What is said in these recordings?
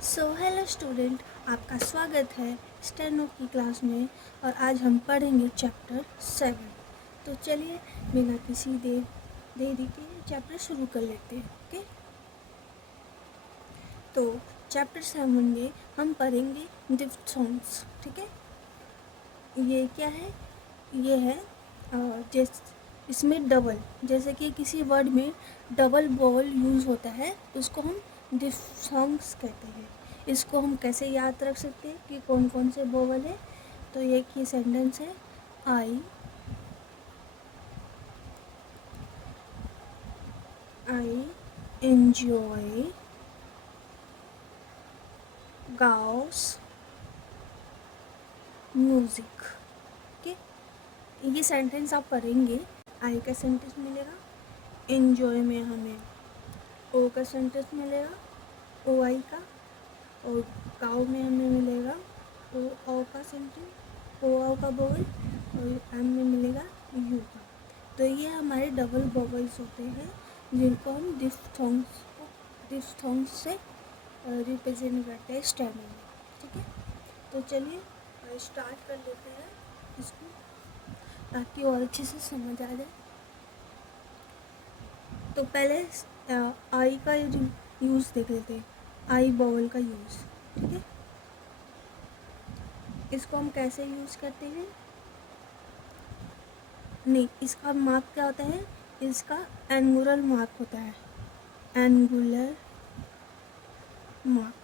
Hello student, आपका स्वागत है स्टेनो की क्लास में। और आज हम पढ़ेंगे चैप्टर 7। तो चलिए बिना किसी देरी के चैप्टर शुरू कर लेते हैं। ओके, तो चैप्टर 7 में हम पढ़ेंगे डिफ्थोंग्स। ठीक है, ये क्या है? ये है इसमें डबल, जैसे कि किसी वर्ड में डबल वोवल यूज़ होता है, उसको हम डिफ्थोंग्स कहते हैं। इसको हम कैसे याद रख सकते हैं कि कौन कौन से वोवल है? तो एक ही सेंटेंस है, I enjoy Gauss music. Okay, ये सेंटेंस आप पढ़ेंगे। आई का सेंटेंस मिलेगा, एंजॉय में हमें ओ का सेंटेंस मिलेगा, ओ आई का, और गाँव में हमें मिलेगा ओ औ का सेंटेंस, ओ औ का वोवल, और एम में मिलेगा यू का। तो ये हमारे डबल वोवल्स होते हैं जिनको हम डिफ्थोंग्स से रिप्रेजेंट करते हैं स्टेनो में। ठीक है, तो चलिए स्टार्ट कर लेते हैं इसको, ताकि और अच्छे से समझ आ जाए। तो पहले आई का यूज़ देख लेते हैं, आई वोवल का यूज़। ठीक है, इसको हम कैसे यूज़ करते हैं? नहीं, इसका मार्क क्या होता है? इसका एंगुलर मार्क होता है, एंगुलर मार्क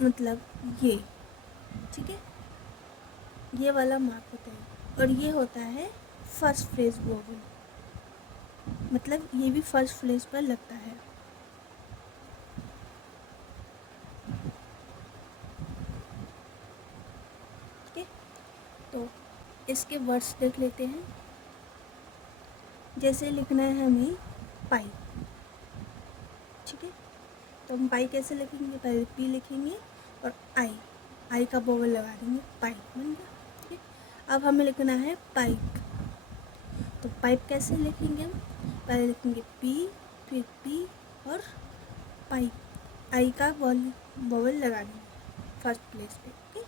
मतलब ये। ठीक है, ये वाला मार्क होता है, और ये होता है फर्स्ट फ्रेज वोवल, मतलब ये भी फर्स्ट फ्रेज पर लगता है। ठीक है, तो इसके वर्ड्स देख लेते हैं। जैसे लिखना है हमें पाई। ठीक है, तो हम पाई कैसे लिखेंगे? पहले पी लिखेंगे और आई का वोवल लगा देंगे, पाई बन गया। ठीक है, अब हमें लिखना है पाइप। तो पाइप कैसे लिखेंगे? हम पहले लिखेंगे पी, फिर पी और पाइप, आई का वोवल लगा देंगे फर्स्ट प्लेस पे। ओके,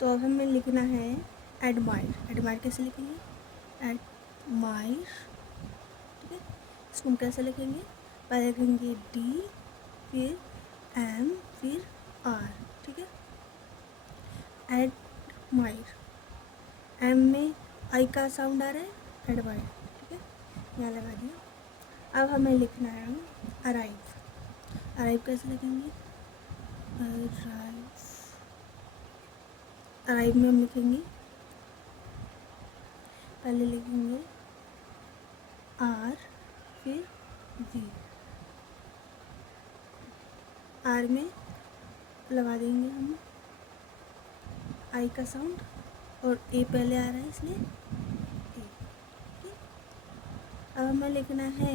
तो अब हमें लिखना है एडमायर। एडमायर कैसे लिखेंगे? एडमायर। ठीक है, इसको हम कैसे लिखेंगे? पहले लिखेंगे डी, फिर एम, फिर आर। ठीक है, एडमायर, एम में आई का साउंड आ रहा है, एडमायर। ठीक है, यहाँ लगा दिया। अब हमें लिखना है अराइव। अराइव कैसे लिखेंगे? अराइव में हम लिखेंगे, पहले लिखेंगे आर, फिर वी। आर में लगा देंगे हम आई का साउंड, और ए पहले आ रहा है इसलिए ए। अब हमें लिखना है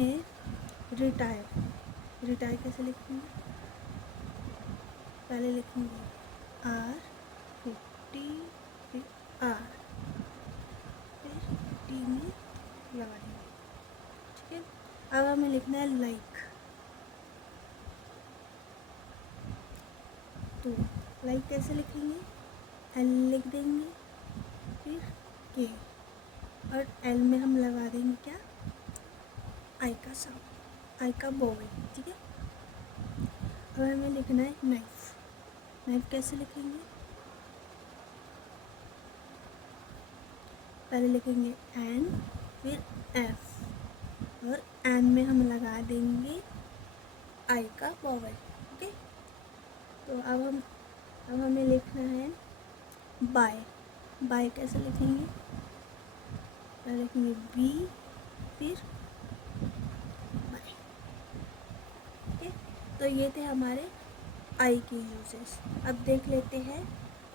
रिटायर। रिटायर कैसे लिखेंगे? पहले लिखेंगे आर, फिर टी, फिर आर, फिर टी में लगा देंगे। ठीक है, अब हमें लिखना है लाइक। तो लाइक कैसे लिखेंगे? एल लिख देंगे, फिर के, और एल में हम लगा देंगे क्या? आई का साउंड, आई का वोवल। ठीक है, अब हमें लिखना है नाइफ। नाइफ कैसे लिखेंगे? पहले लिखेंगे एन, फिर एफ, और एन में हम लगा देंगे आई का वोवल। ओके, तो अब हमें लिखना है बाय। बाय कैसे लिखेंगे? पहले लिखेंगे बी, फिर बाय। ओके, तो ये थे हमारे आई के यूजेस। अब देख लेते हैं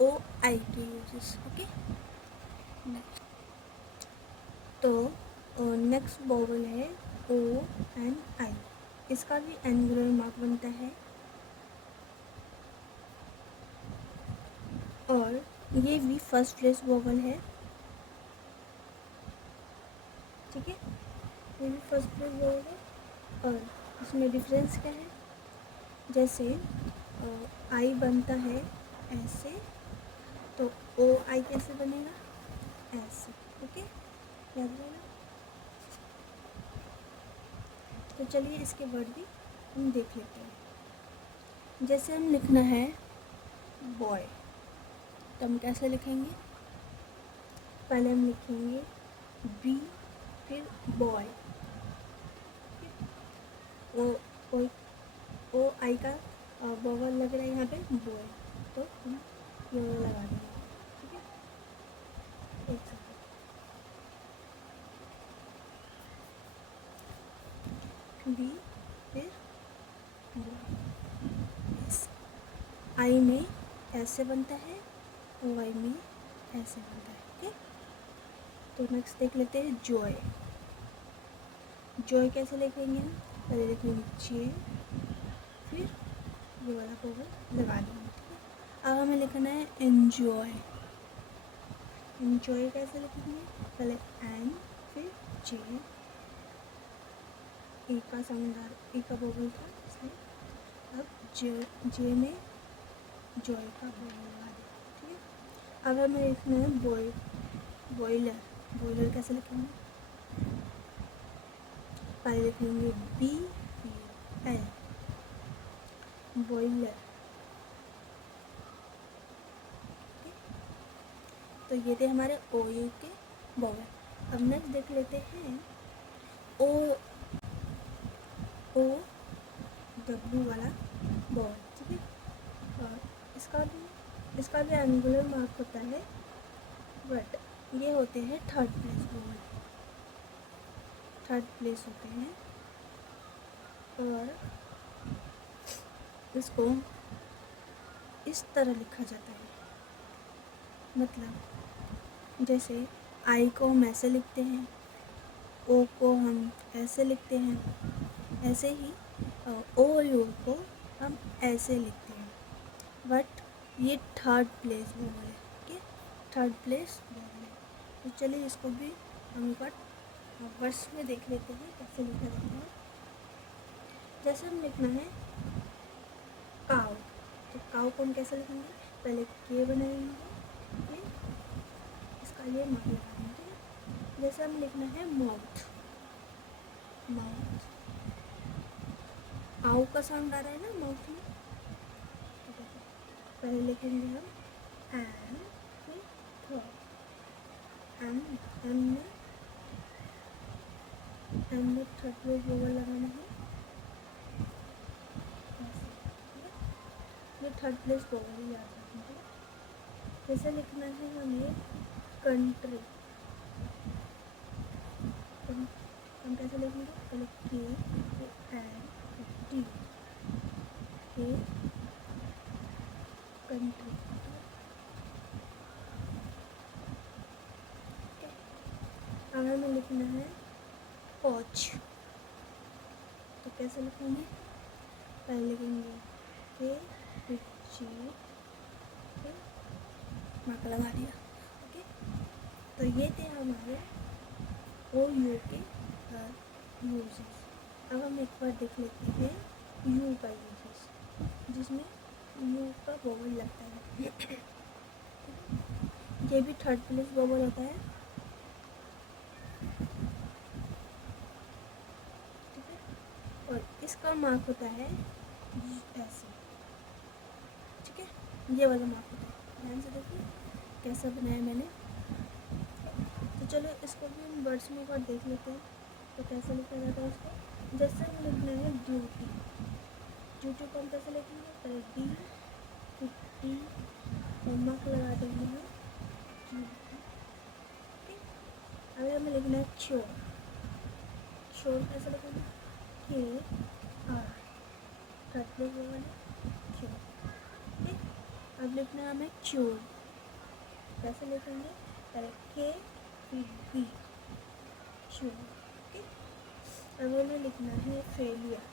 ओ आई के यूजेस। ओके, तो नेक्स्ट वोवल है ओ एंड आई। इसका भी एंगुलर मार्क बनता है, और ये भी फर्स्ट प्लेस वोवल है। ठीक है, ये भी फर्स्ट प्लेस बोलेंगे। और इसमें डिफरेंस क्या है, जैसे आई बनता है ऐसे, तो ओ आई कैसे बनेगा, ऐसे। ओके, याद रहेगा। तो चलिए इसके वर्ड भी हम देख लेते हैं। जैसे हम लिखना है बॉय, तो हम कैसे लिखेंगे, पहले हम लिखेंगे बी, फिर बॉय, ओ ओ ओ आई का बॉवल लग रहा है यहाँ पे बॉय, तो हम ये वाला लगा देंगे। ठीक है, एक सेकंड। बी फिर बॉय, आई में ऐसे बनता है, ओ आई में ऐसे बनता है। ठीक है, तो नेक्स्ट देख लेते हैं जॉय। जॉय कैसे लिखेंगे हम, पहले लिखेंगे जे, फिर ये वाला बॉवल लगा देंगे। ठीक है, अब हमें लिखना है एन्जॉय। एन्जॉय कैसे लिखेंगे, पहले एन फिर जे, ए का साउंड, ए का बॉवल था इसलिए अब जे में जॉय का बॉवल लगा दें। ठीक है, अब हमें लिखना है बॉयलर। बॉयलर कैसे लिखेंगे, पहले लिखेंगे बी फिर एल, बॉयलर। तो ये थे हमारे ओ ए के बॉवल। अब नेक्स्ट देख लेते हैं ओ ओ डब्ल्यू वाला बॉवल। ठीक है, और इसका भी एंगुलर मार्क होता है, बट ये होते हैं third place bowel, third place होते हैं। और इसको इस तरह लिखा जाता है, मतलब जैसे आई को हम ऐसे लिखते हैं, ओ को हम ऐसे लिखते हैं, ऐसे ही ओ यू को हम ऐसे लिखते हैं, बट ये थर्ड प्लेस बॉवल है। ठीक है, थर्ड प्लेस बॉवल है। तो चलिए इसको भी हम एक बार वर्ड्स में देख लेते हैं कैसे लिखा जाता है। जैसे हम लिखना है काउ, तो काउ को हम कैसे लिखेंगे, पहले के बनाएंगे, फिर इसका ये मार्क लगाएंगे। ठीक है, जैसे हम लिखना है माउथ, माउथ आउ का साउंड आ रहा है ना माउथ में, तो पहले लिखेंगे हम एम, फिर थर्ड एम, एम में थर्ड प्लेस बॉवल लगाना है, ये थर्ड प्लेस बॉवल ही याद रखेंगे। जैसे लिखना है हमें कंट्री, तो हम कैसे लिखेंगे, पहले के एन टी, के कंट्री। अब हमें लिखना है पॉच, तो कैसे लिखेंगे, पहले लिखेंगे के फिर जी, फिर मार्क लगा दिया। ओके, तो ये थे हमारे ओ यू के यूजेस। अब हम एक बार देख लेते हैं यू का यूजेस, जिसमें यू का बॉवल लगता है। ये भी थर्ड प्लेस बॉवल होता है। ठीक है, और इसका मार्क होता है ऐसे। ठीक है, ये वाला मार्क होता है, ध्यान से देखिए कैसा बनाया मैंने। तो चलो इसको भी हम वर्ड्स में एक बार देख लेते हैं, तो कैसे लिखा जाता है इसको। जैसे हम लिखना है ड्यूटी, ड्यूटी को हम कैसे लिखेंगे, पहले डी फिर टी और मार्क लगा देंगे हम ड्यूटी। अभी हमें लिखना है चोर, चोर कैसे लिखेंगे, के आर, थर्ड प्लेस बॉवल है चोर। ठीक, अब लिखना है हमें चोर, कैसे लिखेंगे, पहले के फिर बी, चोर। ठीक, अब हमें लिखना है फेलियर,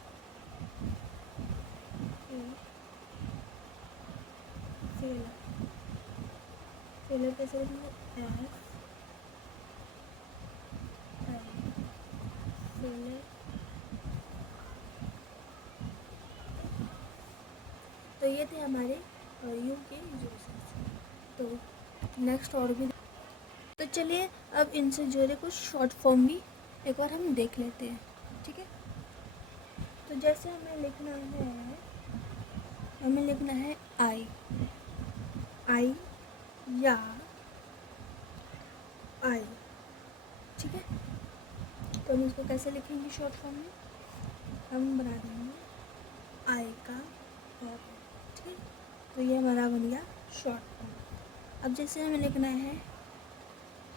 फेलर, फेलर कैसे लिखेंगे, एफ पहले तो ये थे हमारे यू के यूजेस। तो नेक्स्ट और भी, तो चलिए अब इनसे जुड़े कुछ शॉर्ट फॉर्म भी एक बार हम देख लेते हैं, ठीक है। तो जैसे हमें लिखना है आई, आई या आई, ठीक है। तो हम इसको कैसे लिखेंगे शॉर्ट फॉर्म में, हम बना देंगे आई का और, ठीक है। तो ये हमारा बन गया शॉर्ट फॉर्म। अब जैसे हमें लिखना है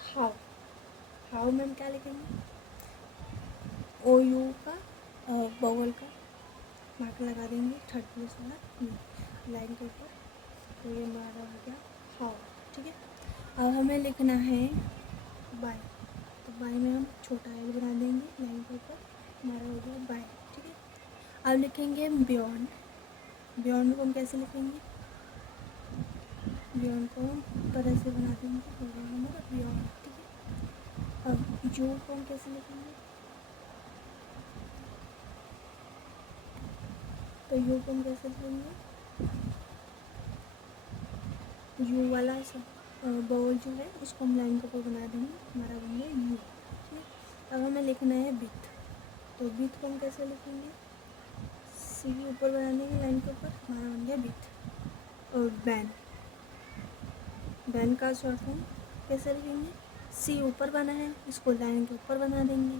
हाउ, हाउ में हम क्या लिखेंगे, ओ यू का बॉवल का मार्क लगा देंगे, थर्ड प्लेस वाला लाइन के ऊपर। तो ये हमारा हो गया हाउ, ठीक है। अब हमें लिखना है बाय, तो बाय में हम छोटा एल बना देंगे लाइन के ऊपर, हमारा हो गया बाय, ठीक है। अब लिखेंगे बियॉन्ड, बियॉन्ड को हम कैसे लिखेंगे, बियॉन्ड को हम ऊपर ऐसे बना देंगे, हो गया हमारा बियॉन्ड, ठीक है। अब यू को हम कैसे लिखेंगे, तो यू को हम कैसे लिखेंगे, यू वाला बॉल जो है उसको हम लाइन के ऊपर बना देंगे, हमारा बन गया यू, ठीक है। अब हमें लिखना है बिथ, तो बिथ को हम कैसे लिखेंगे, सी ऊपर बना देंगे लाइन के ऊपर, हमारा बन गया बिथ। और बैन, बैन का शॉर्ट फॉर्म कैसे लिखेंगे, सी ऊपर बना है, इसको लाइन के ऊपर बना देंगे,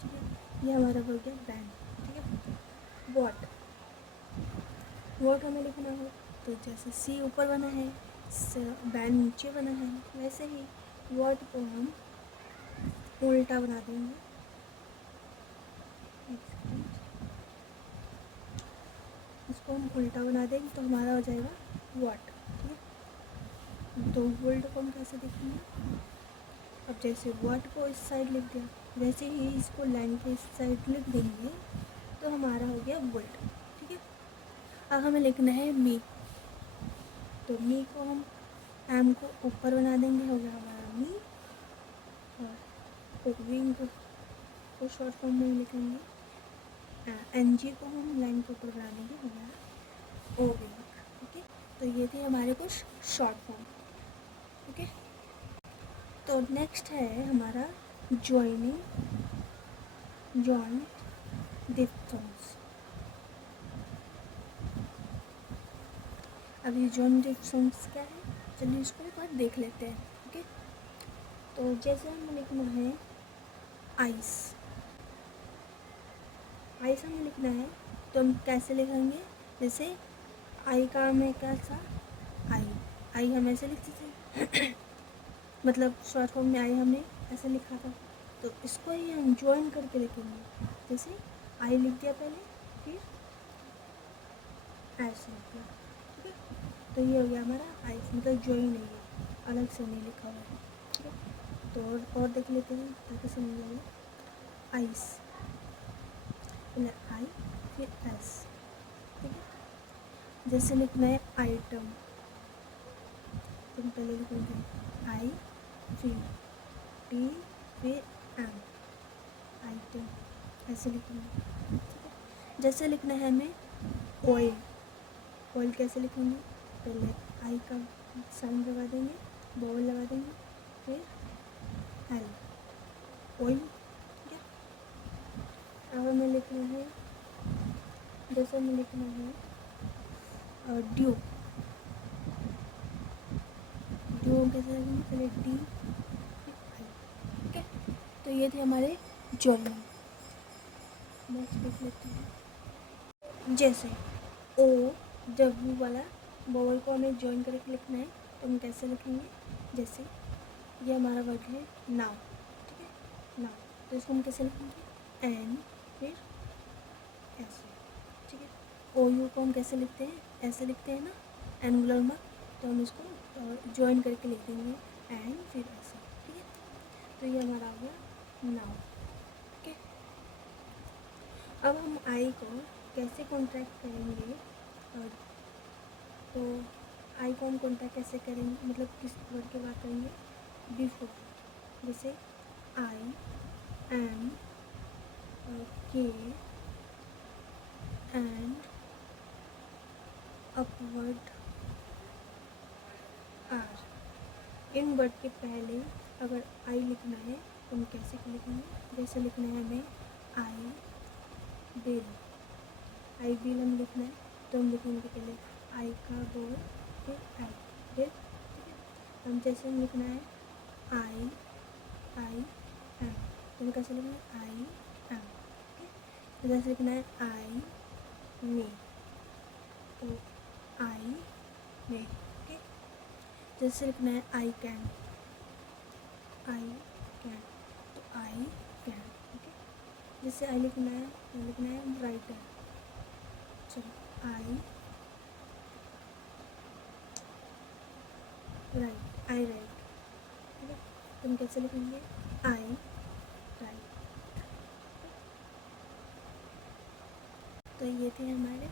ठीक है। ये हमारा हो गया बैन, ठीक है। वॉट, वॉट हमें लिखना हो, तो जैसे सी ऊपर बना है, बैन नीचे बना है, वैसे ही वॉट को हम उल्टा बना देंगे, इसको हम उल्टा बना देंगे तो हमारा हो जाएगा वॉट, ठीक है। तो वर्ल्ड को हम कैसे देखेंगे, अब जैसे वॉट को इस साइड लिख दिया, वैसे ही इसको लाइन के इस साइड लिख देंगे तो हमारा हो गया वर्ल्ड, ठीक है। अब हमें लिखना है मी, तो मी को हम एम को ऊपर बना देंगे, हो गया हमारा मी। और विंग को शॉर्ट फॉर्म में लिखेंगे, एन जी को हम लाइन के ऊपर बना देंगे, हो गया ओ विंग, ठीक है। तो ये थे हमारे कुछ शॉर्ट फॉर्म, ठीक है। तो नेक्स्ट है हमारा जॉइनिंग, जॉइंट डिप्थोन्स। अब ये जॉइंट डिप्थोन्स क्या है, चलिए इसको एक बार देख लेते हैं, ठीक है। तो जैसे हमें लिखना है आइस, आइस हमें लिखना है तो हम कैसे लिखेंगे, जैसे आई का हमें क्या था, आई, आई हम ऐसे लिखते थे मतलब शॉर्ट फॉर्म में आई हमने ऐसे लिखा था, तो इसको ही हम ज्वाइन करके लिखेंगे, जैसे आई लिख दिया पहले, फिर ऐसे लिख दिया, ठीक है। तो ये हो गया हमारा आई, मतलब ज्वाइन नहीं है, अलग से नहीं लिखा हुआ है, ठीक है। तो और देख लेते हैं ताकि समझ आए, आइस पहले आई फिर एस, ठीक है। जैसे लिखना है आइटम, तुम पहले लिखेंगे आई फिर टी फिर एम, आइटम, ऐसे लिखेंगे, ठीक है। जैसे लिखना है हमें ऑयल, ऑयल कैसे लिखेंगे, पहले आई का साइन लगा देंगे, बॉल लगा देंगे, फिर एल, ऑयल, ठीक है। अब हमें लिखना है, जैसे हमें लिखना है ड्यू, ड्यू कैसे लिखेंगे, पहले डी फिर आई, ठीक है। तो ये थे हमारे जॉइनिंग। नेक्स्ट देख लेते हैं, जैसे ओ डब्ल्यू वाला बॉल को हमें ज्वाइन करके लिखना है, तो हम कैसे लिखेंगे, जैसे ये हमारा वर्ड है नाउ, ठीक है, नाउ, तो इसको हम कैसे लिखेंगे, एन फिर ऐसे, ठीक है। ओ यू को हम कैसे लिखते हैं, ऐसे लिखते हैं ना एंगुलर में, तो हम इसको ज्वाइन करके लिख देंगे एन फिर ऐसे, ठीक है। तो ये हमारा आ गया नाउ, ठीक है। अब हम आई को कैसे कॉन्ट्रैक्ट करेंगे, तो आई को हम कॉन्टैक्ट कैसे करेंगे, मतलब किस वर्ड की बात करेंगे, बिफोर, जैसे I am K and upward R। In word के पहले अगर आई लिखना है तो हम कैसे लिखेंगे? जैसे लिखना है हमें आई बिल, आई बिल हम लिखना है तो हम लिखेंगे पहले आई का बोल फिर आई बिल, ठीक है। हम जैसे हम लिखना है आई एम तो कैसे लिखना है आई एम, ठीक है। जैसे लिखना है आई मे तो आई मे, ठीक है। जैसे लिखना है आई कैन तो आई कैन, ठीक है। जैसे आई लिखना है राइटर, चलो आई राइट, ठीक है। तो हम कैसे लिखेंगे आई राइट। तो ये थे हमारे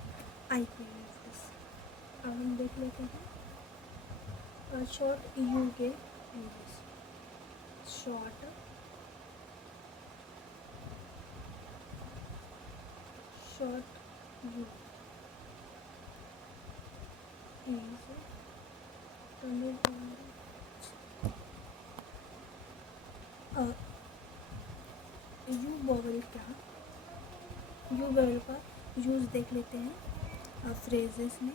आई के यूजेस। अब हम देख लेते हैं शॉर्ट यू के uses. Short you you bowel का यूज़ देख लेते हैं फ्रेजेस में।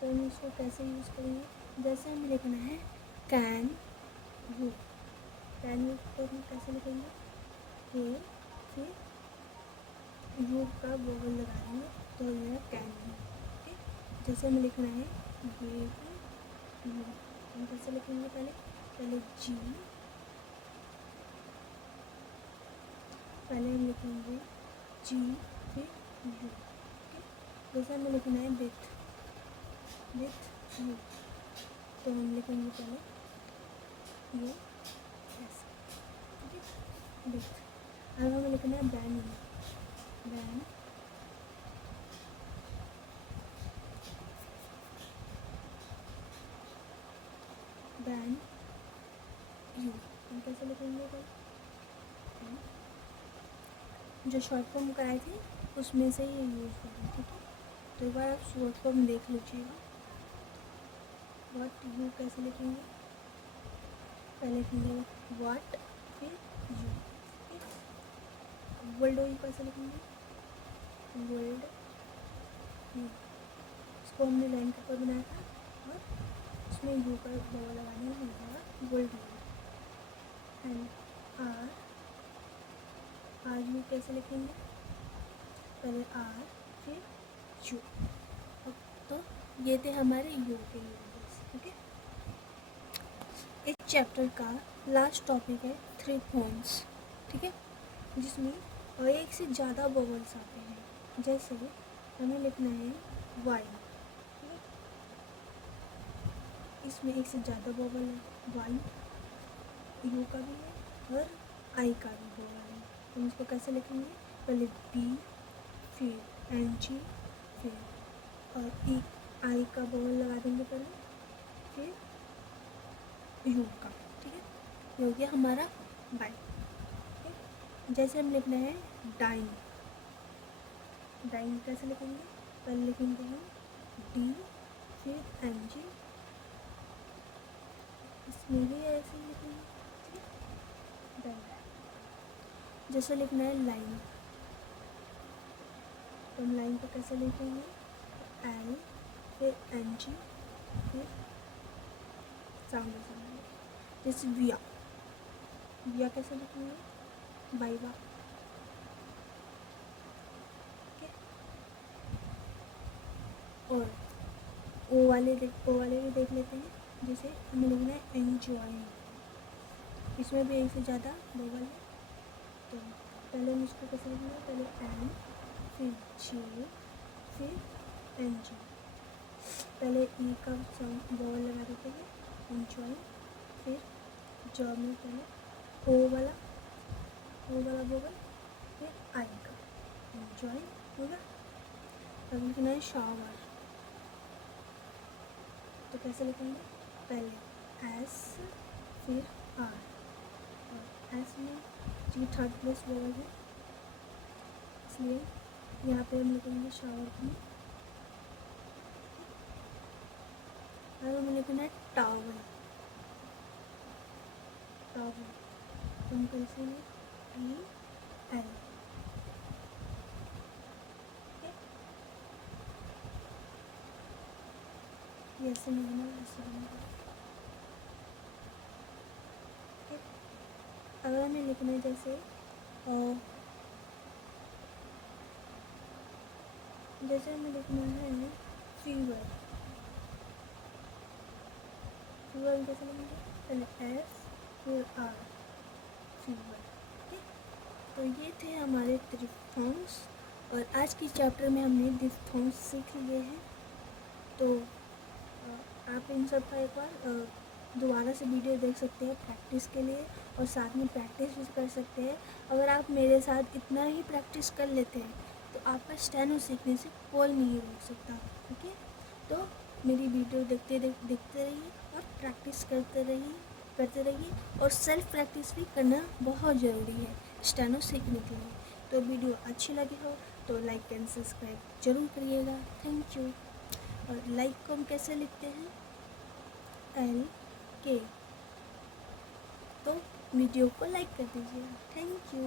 तो हम इसको कैसे यूज़ करेंगे? जैसे हमें लिखना है कैन यू तो हम कैसे लिखेंगे? के फिर यू का बॉवल लगाएंगे तो ये कैन यू, ठीक है। जैसे हमें लिखना है ये यू, हम कैसे लिखेंगे? पहले जी, पहले हम लिखेंगे जी फिर यू, ठीक है। जैसे हमें लिखना है विथ यू तो हम लिखेंगे पहले ये ऐसे, ठीक है, विथ। अब हमें लिखना है बैन यू हम कैसे लिखेंगे? जो शॉर्ट फॉर्म कराए थे उसमें से ये यूज़ करें, ठीक है। तो एक बार आप शॉर्ट फॉर्म देख लीजिएगा। व्हाट यू कैसे लिखेंगे? पहले लिखेंगे व्हाट फिर यू, ठीक है। वर्ल्ड यू कैसे लिखेंगे? वर्ल्ड यू, इसको हमने लाइन के ऊपर बनाया था और उसमें यू का बॉल लगाने में होगा world you. And R U कैसे लिखेंगे? पहले आर फिर यू। तो ये थे हमारे यू के यूजेस, ठीक है। इस चैप्टर का लास्ट टॉपिक है थ्री फोन्स, ठीक है, जिसमें एक से ज़्यादा वोवल्स आते हैं। जैसे हमें लिखना है वाई, ठीक है। इसमें एक से ज़्यादा वोवल है, वाई यू का भी है और आई का भी वोवल है। हम इसको कैसे लिखेंगे? पहले बी फिर एन जी फिर और ई आई का वोवल लगा देंगे पहले फिर यू का, ठीक है। ये हो गया हमारा बाई, ठीक है। जैसे हम लिखना है डाइन कैसे लिखेंगे? पहले लिखेंगे हम डी फिर एन जी, इसमें भी ऐसे ही लिखेंगे, ठीक है, डाइन। जैसे लिखना है लाइन तो हम लाइन को कैसे लिखेंगे? एल फिर एन जी फिर सामने। जैसे विया कैसे लिखेंगे? बाई बा, ठीक है। और ओ वाले भी देख लेते हैं। जैसे हमें लिखना है एंजॉय, इसमें भी एक से ज़्यादा वोवल है। तो पहले हम इसको कैसे लिखेंगे? पहले एन फिर जे फिर एन जी, पहले ई का वोवल लगा देते हैं एंजॉय, फिर जॉब में पहले ओ वाला वोवल फिर आई का एंजॉय होगा। अब लिखना है शावर तो कैसे लिखेंगे? पहले एस फिर आर और एस में जी थर्ड प्लेस वॉवल है, इसलिए यहाँ पे हम लिखेंगे शावर की। और हमें लिखना है टावल, टावल तो हम कैसे टी एल। ऐसे लिखना है, ऐसे लिखना है। अगर हमें लिखना है जैसे हमें लिखना है फीवर, फीवर कैसे लिखेंगे, पहले एस फिर आर, फीवर। ठीक, तो ये थे हमारे डिफ्थोंग्स और आज की चैप्टर में हमने डिफ्थोंग्स सीख लिए हैं। तो आप इन सब का एक बार दोबारा से वीडियो देख सकते हैं प्रैक्टिस के लिए, और साथ में प्रैक्टिस भी कर सकते हैं। अगर आप मेरे साथ इतना ही प्रैक्टिस कर लेते हैं तो आपका स्टेनो सीखने से कोई नहीं रोक सकता। ठीक है, तो मेरी वीडियो देखते रहिए और प्रैक्टिस करते रहिए और सेल्फ प्रैक्टिस भी करना बहुत ज़रूरी है स्टेनो सीखने के लिए। तो वीडियो अच्छी लगी हो तो लाइक एंड सब्सक्राइब जरूर करिएगा। Thank you. और लाइक को हम कैसे लिखते हैं, LK। तो वीडियो को लाइक कर दीजिए। Thank you.